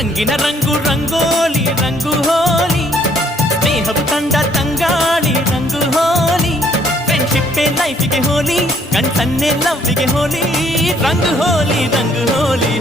ರಂಗಿನ ರಂಗು ರಂಗೋಲಿ ರಂಗು ಹೋಲಿ ಸ್ನೇಹವು ತಂದ ತಂಗಾಳಿ ರಂಗು ಹೋಲಿ ಫ್ರೆಂಡ್ಶಿಪ್ಪೇ ಲೈಫಿಗೆ ಹೋಲಿ ಕಣ್ಸನ್ನೆ ಲವ್ವಿಗೆ ಹೋಲಿ ರಂಗು ಹೋಲಿ ಹೋಲಿ